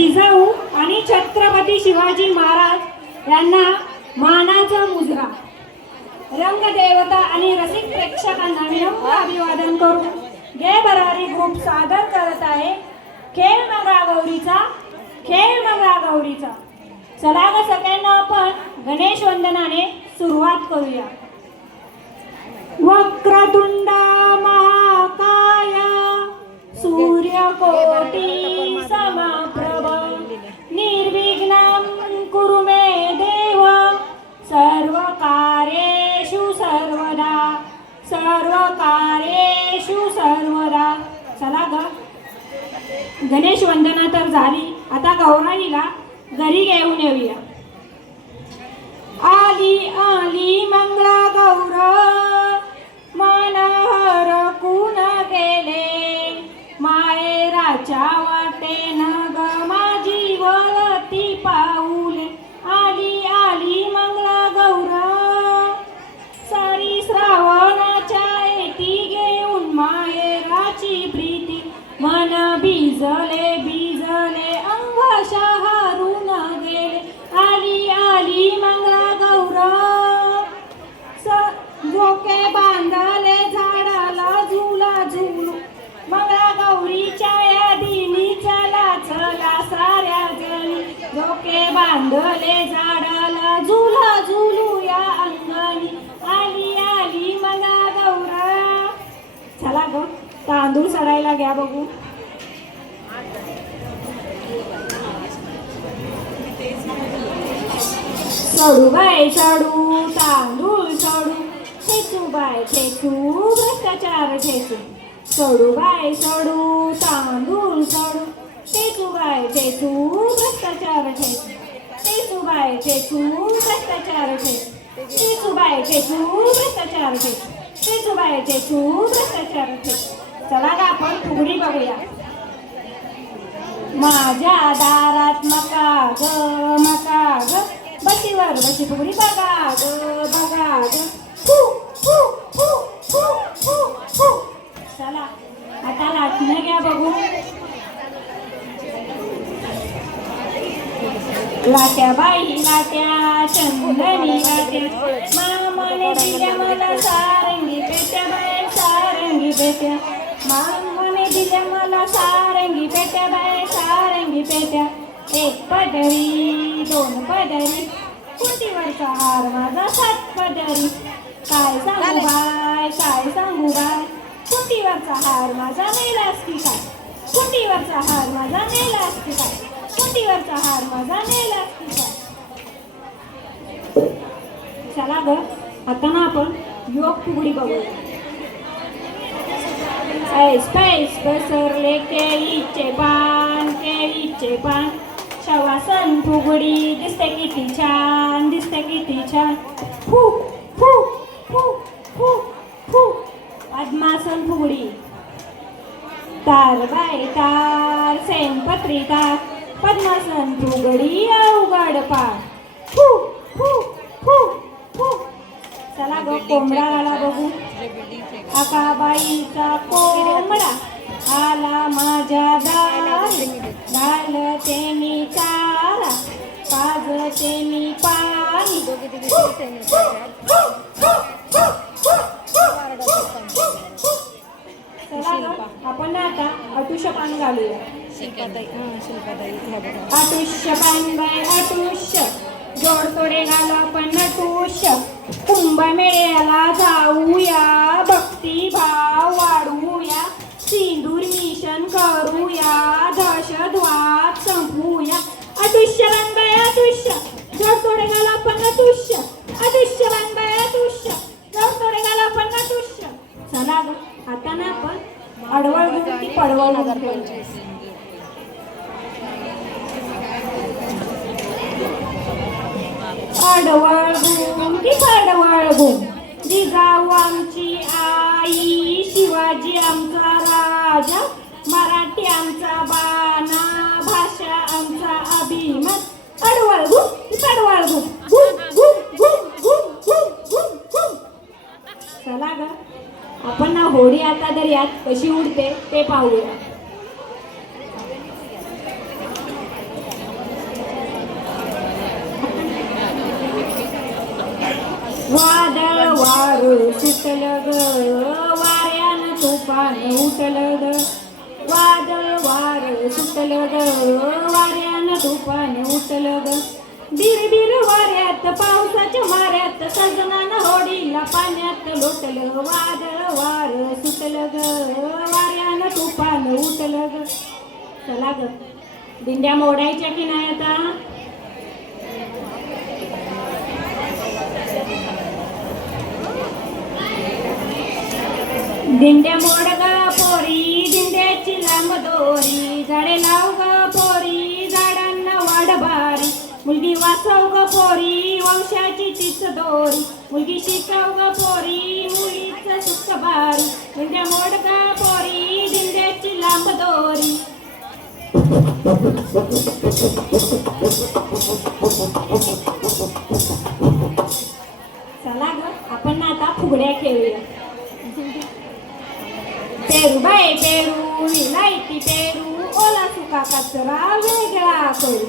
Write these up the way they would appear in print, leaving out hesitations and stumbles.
जिजाऊ आणि छत्रपती शिवाजी महाराज यांना मानाचा मुजरा. रंगदेवता आणि रसिक प्रेक्षकांना विनम्र अभिवादन करून गे भरारी ग्रुप सादर करत आहे खेळ मंगळा गौरीचा, खेळ मंगळा गौरीचा. चला ग सगळ्यांना आपण गणेश वंदनाने सुरुवात करूया. वक्रतुंड महाकाय सूर्यकोटी समप्रभ निर्विघ्नं कुरु मे देव सर्वकार्येषु सर्वदा, सर्वकार्येषु सर्वदा. चला ग गणेश वंदना तर झाली, आता गौराईला घरी घेऊन येऊया. आली आली मंगळा गौर मनहर कुण गेले मायराच्या वाटेन ग माझी वळती पाऊले. आली आली मंगळा गौर सारी श्रावणाच्या येती घेऊन मायराची प्रीती मन भिजले भिजले अंग शहारून गेले. आली आली मंगळा गौर झोके बांधले झाडाला झुला झुलू मंगळा गौरीच्या यादीनी चला चला साऱ्या जणी झोके बांधले झाडाला झुला झुलू या अंगणी. आली आली मंगळा गौर. चला ग तांदूळ सडायला घ्या बघू. सडू बाय सडू तांदूळ सडू ठेचू बाय ठेचू भ्रष्टाचार ठेचू. सडू बाय सडू तांदूळ सडू ठेचू बाय ठेचू भ्रष्टाचार ठेचू. ठेचू बाय ठेचू भ्रष्टाचार ठेचू. ठेचू बाय ठेचू भ्रष्टाचार ठेचू. ठेचू बाय ठेचू भ्रष्टाचार ठेचू. चला ग आपण फुगडी बघूया. माझ्या दारात मका ग बशीवर बशी फुगडी बघा ग बघा ग. फू फू फू फू फू फू. चला आता लाटणं घ्या बघू. लाट्या बाई लाट्या चंदनी लाट्या मामाने दिल्या मला सारंगी पेट्या बाय सारंगी पेट्या. मामाने दिल्या मला सारंगी पेट्या बाय सारंगी पेट्या. एक पदरी दोन पदरी कुंडीवरचा हार माझा सात पदरी. काय सांगू बाय काय सांगू बाय कुंडीवरचा हार माझा नेलास की काय. कुंडीवरचा हार माझा नेलास की काय. कुंडीवरचा हार माझा नेलास की काय. चला ग आता ना आपण योग फुगडी बघूया. ऐस पैस पसरले केळीचे पान केळीचे पान. शवासन फुगडी दिसते किती छान दिसते किती छान. फू फू फू फू फू. पद्मासन फुगडी. तार बाय तार सेनपत्री तार पद्मासन फुगडी अवघड पार. फू फू फू फू. चला ग कोंबडा आला बघू. आकाबाईचा कोंबडा आला माझ्या दारी घालते मी चारा पाजते मी पाणी. चला आपण आता अटुष्य पान घालूया. अटुष्य पान बाय अटुष्य जोडतोडे घालू आपण नटुष्य. कुंभमेळ्याला जाऊया भक्तिभाव वाढवूया सिंदूर मिशन करूया दहशतवाद संपवूया. अटुष्य पान बाय अटुष्य जोडतोडे घालू आपण नटुष्य. अटुष्य पान बाय अटुष्य जोडतोडे घालू आपण नटुष्य. चला ग आता ना आपण अडवळ गुण की पडवळ गुण. अडवळ गुण की पडवळ गुण. जिजाऊ आमची आई शिवाजी आमचा राजा मराठी आमचा बाणा भाषा आमचा अभिमान. अडवळ गुण की पडवळ गुण. गुण गुण गुण गुण गुण गुण गुण. चला ग आपण ना होडी आता दर्यात कशी उडते ते पाहूया. वादळ वारं सुटलं ग वाऱ्यानं तुफान उठलं ग वादळ वारं सुटलं ग वाऱ्यानं तुफान उठलं ग बिरबिर वाऱ्यात पावसाच्या माऱ्यात सजनानं होडीला पाण्यात लोटलं वादळ वारं सुटलं ग वाऱ्यानं तुफान उठलं ग. चला ग दिंड्या मोडायच्या की नाही आता? दिंड्या मोड ग पोरी दिंड्याची लांब दोरी झाडे लाव ग पोरी झाडांना वाढ भारी मुलगी वाचव ग पोरी वंशाची तीच दोरी मुलगी शिकव ग पोरी मुलीचं सुख भारी दिंड्या मोड ग पोरी दिंड्याची लांब दोरी. चला ग आपण आता फुगड्या खेळूया. पेरू बाय पेरू विलायती पेरू ओला सुका कचरा वेगळा करू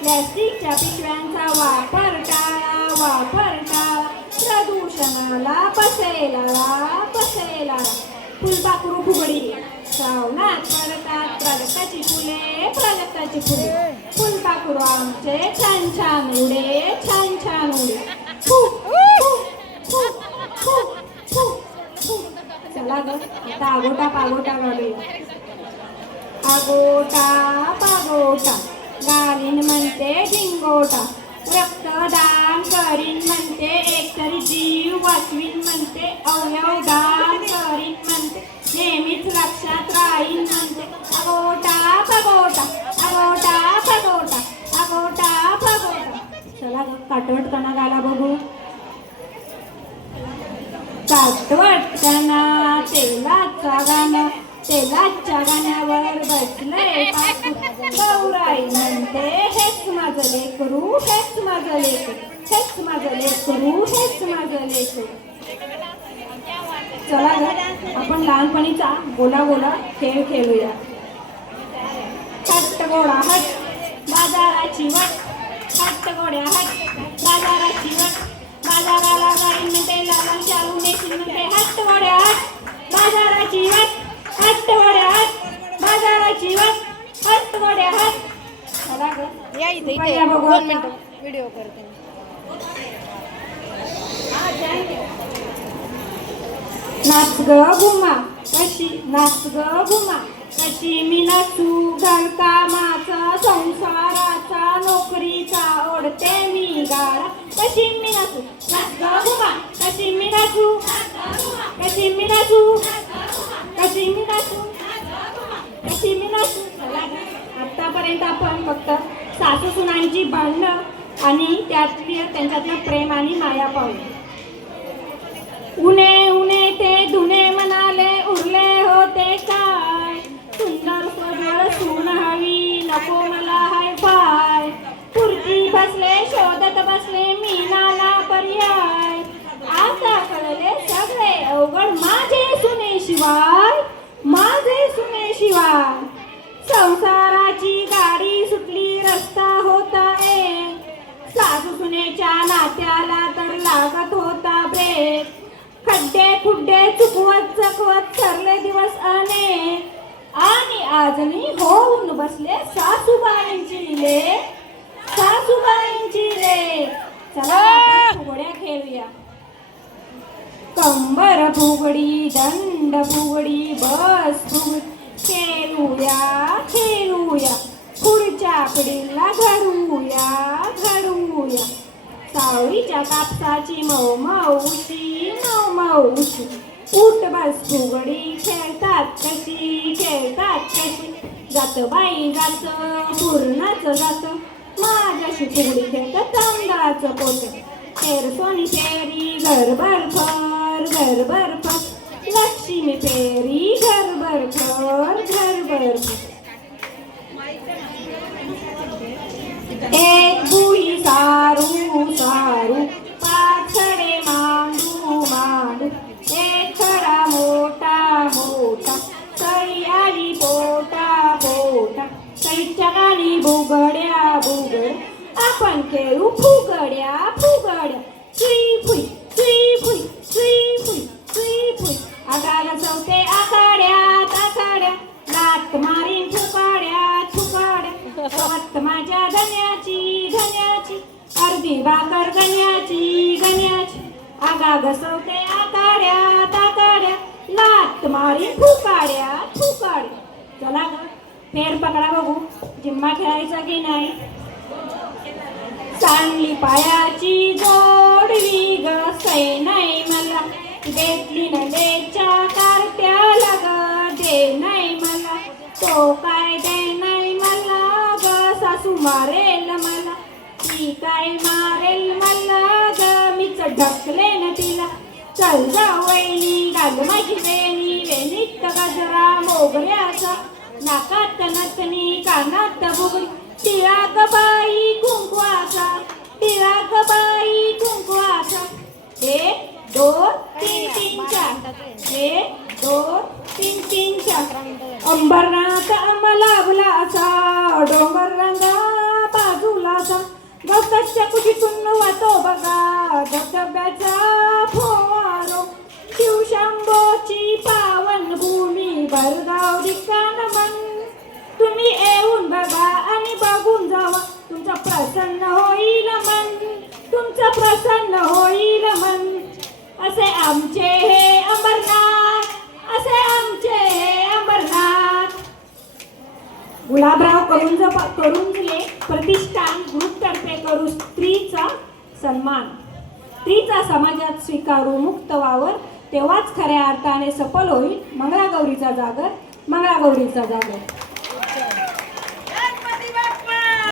प्लॅस्टिकच्या पिशव्यांचा वापर टाळा प्रदूषणाला पसेला फुलपाखरू फुगडी श्रावणात पडतात प्राजक्ताची फुले फुलपाखरू आमचे छान छान उडे फू फू फू फू फू फू. चला ग आता आगोटा पागोटा घालूया. आगोटा पागोटा गालीन म्हणते ढिंगोटा रक्तदान करीन म्हणते एकतरी जीव वाचवीन म्हणते अवयव दान करीन म्हणते नेहमीच लक्षात राहीन म्हणते आगोटा पागोटा आगोटा पागोटा आगोटा पागोटा. चला ग काटवट कणा गाला बघू. काटवटकना तेलाच्या गाण्यावर बसले गौराई म्हणते हेच माझं लेकरू हेच माझं लेकरू. चला ग आपण लहानपणीचा गोला गोला खेळ खेळूया. हट्ट गोडा हट बाजाराची वट हट्ट गोड्या हट बाजाराची वट बाजाराला जाईन म्हणते लाल शालू नेशील म्हणते हट्ट गोड्या हट बाजाराची वट हट्ट गोड्या हट बाजाराची वट हट्ट गोड्या हट. चला ग या इथे बघू 2 मिनिटं व्हिडिओ करते. नाच ग घुमा कशी मी नाचू घरकामाचा संसाराचा नोकरीचा ओढते मी गाडा कशी मी नाचू नाच ग घुमा कशी मी नाचू आतापर्यंत आपण फक्त सासू सुनांची भांडणं आणि त्यांच्यातलं प्रेम आणि माया पाहू. उन्हे उन्हे ते धुणे म्हणाले उरले होते काय सुंदर स्वजळ सून हवी नको मला हाय फाय खुर्ची बसले शोधत बसले मीनाला पर्याय आता कळले सगळे अवघड माझे सुनेशिवाय संसाराची गाडी सुटली रस्ता होता एक सासू सुनेच्या नात्याला तर लागत होता ब्रेक खड्डे खुड्डे चुकवत ठरले दिवस अनेक आणि आजनी होऊन बसले सासूबाईंची लेक. चला फुगड्या खेळूया. कंबर फुगडी दंड फुगडी बस फुगडी खेळूया पुढच्या पिढीला घडूया सावळीच्या कापसाची मऊ मावशी उठ बस फुगडी खेळतात कशी जात बाई जात पूर्णाच जात माझ्याशी फुगडी खेळत तांदळाचं पोत फेर सोनी फेरी घरभर फर लक्ष्मी फेरी घरभर फर एक बुई सारू पाचडे मांडू एक खडा मोठा सई आली पोटा सईच्या गाणी बुगड्या आपण खेळू फुगड्या श्री फुई वाट माझ्या धन्याची धन्याची अर्धी भाकर गण्याची गण्याची आगा घसवते आकाड्या ताकाड्या लात मारी फुकाड्या फुकाड्या. चला ग फेर पकडा बघू जिम्मा खेळायचा की नाही. चांगली पायाची जोडवी ग सै नाही मला घेतली नलेच्या कार्ट्याला ग दे नाही मला तो काय दे नाही मला ग सासू मारेल मला ती काय मारेल मला ग मीच ढकले न तिला. चल जाऊ वहिनी घाल माझी वेणी वेणीत गजरा मोगऱ्याचा नाकात नथनी कानात बुगडी टिळा ग बाई कुंकवाचा टिळा ग बाई कुंकवाचा. 1 2 3 3 4 1 2 3 3 4 अंबरनाथ आम्हाला बुलाचा डोंगर रंगा बाजूलाचा गवताच्या कुशीतून वाहतो बघा धबधब्याचा फोवारो शिवशंभोची पावन भूमी भरगाव ठिकाण मन. तुम्ही येऊन बघा आणि बघून जावा तुमचं प्रसन्न होईल मन तुमचं प्रसन्न होईल मन. असे आमचे हे अंबरनाथ असे आमचे हे अंबरनाथ. गुलाबराव करुंजले प्रतिष्ठान ग्रुपतर्फे करू स्त्रीचा सन्मान. स्त्रीचा समाजात स्वीकारू मुक्त वावर तेव्हाच खऱ्या अर्थाने सफल होईल मंगळागौरीचा जागर मंगळागौरीचा जागर.